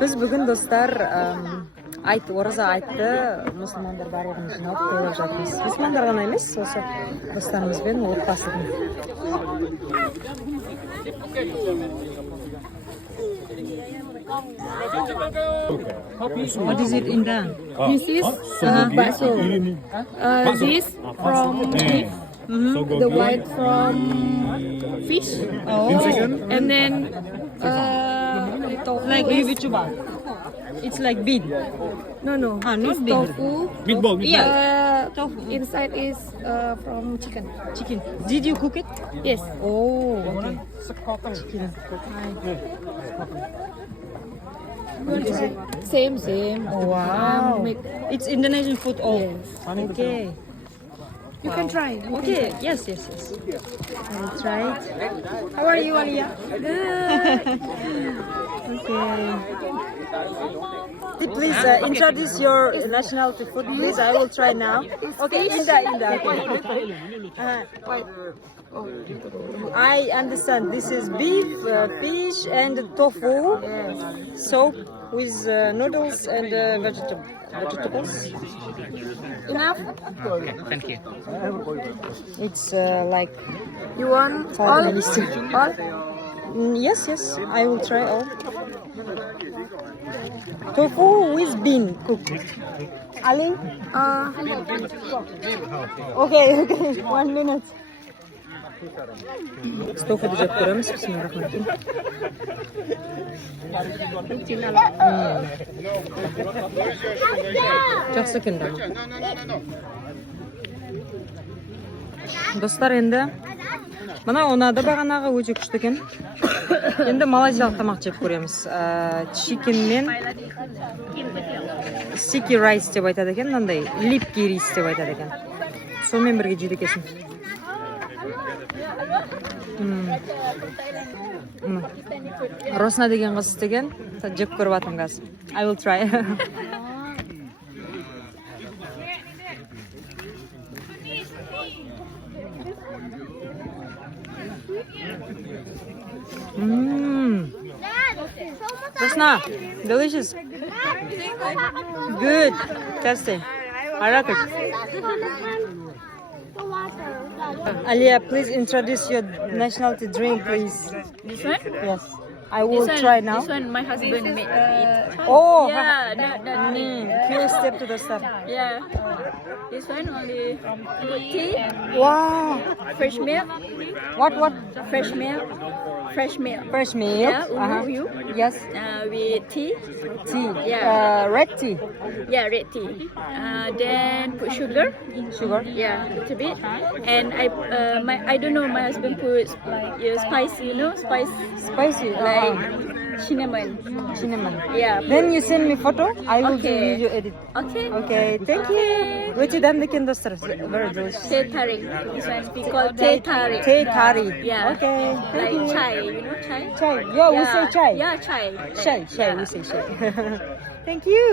Біз бүгін достар ораза айтты мұсылмандар барлығын жиналып тойлап жатырмыз. Мұсылмандар ғана емес, осы достарымызбен отбасымен. What is it in there? This is bakso. This from beef. The white from fish. And then Like it's like bean. no, Not it's bean. tofu. Meatball. Tofu. Inside is from chicken. Chicken. Did you cook it? Yes. Oh, okay. Chicken. What is it? Same. Oh, wow. Make- It's Indonesian food. Oh, Yes. okay. You can try. Okay, yes. I'll try it. How are you, Aliyah? Good. Okay. Please introduce your nationality food, please. I will try now. Okay, Inda. Okay. I understand. This is beef, fish, and tofu. Soup with noodles and vegetables. Enough? Okay, thank you. It's like You want all? All? All? Yes, I will try all. Tofu with bean cooked. Ali? Okay. 1 minute. Tofu жеп көреміз. Бисмиллахиррахманиррахим. Жақсы екен да. Достар, енді мына ұнады бағанағы өте күшті екен. Енді малайзиялық тамақ жеп көреміз. Чикен мен стики райс деп айтады екен, мынандай липкий рис деп айтады екен. Сонымен бірге жейді екенсің. Росна деген қыз істеген, жеп көріп атым қазір. I will try. Rosna, delicious. Good. Tasty. I like it. Aliyah, please introduce your nationality drink, please. This one? Yes. I will try now. This one my husband made it. Oh, Yeah, that curious step to the start. yeah. This one only good tea, Wow. fresh milk, What? fresh milk, fresh milk. Fresh milk. Yeah, you. Yes. With tea, Tea. Yeah. Red tea. yeah, red tea. Then put sugar, Sugar. yeah, a little bit. And I don't know, my husband put spice, spice Spicy. like cinnamon. Cinnamon. Yeah. Then you send me photo. I will do Okay. video edit. Okay. Okay. Thank you. Өте дәмді екен достар. Very delicious. Teh tarik. This one we call teh tarik. Teh tari. Yeah. Okay. Thank Like you. chai, chai? Chai. Yeah, we say chai. Yeah, chai. Chai. Yeah. We say chai. Thank you.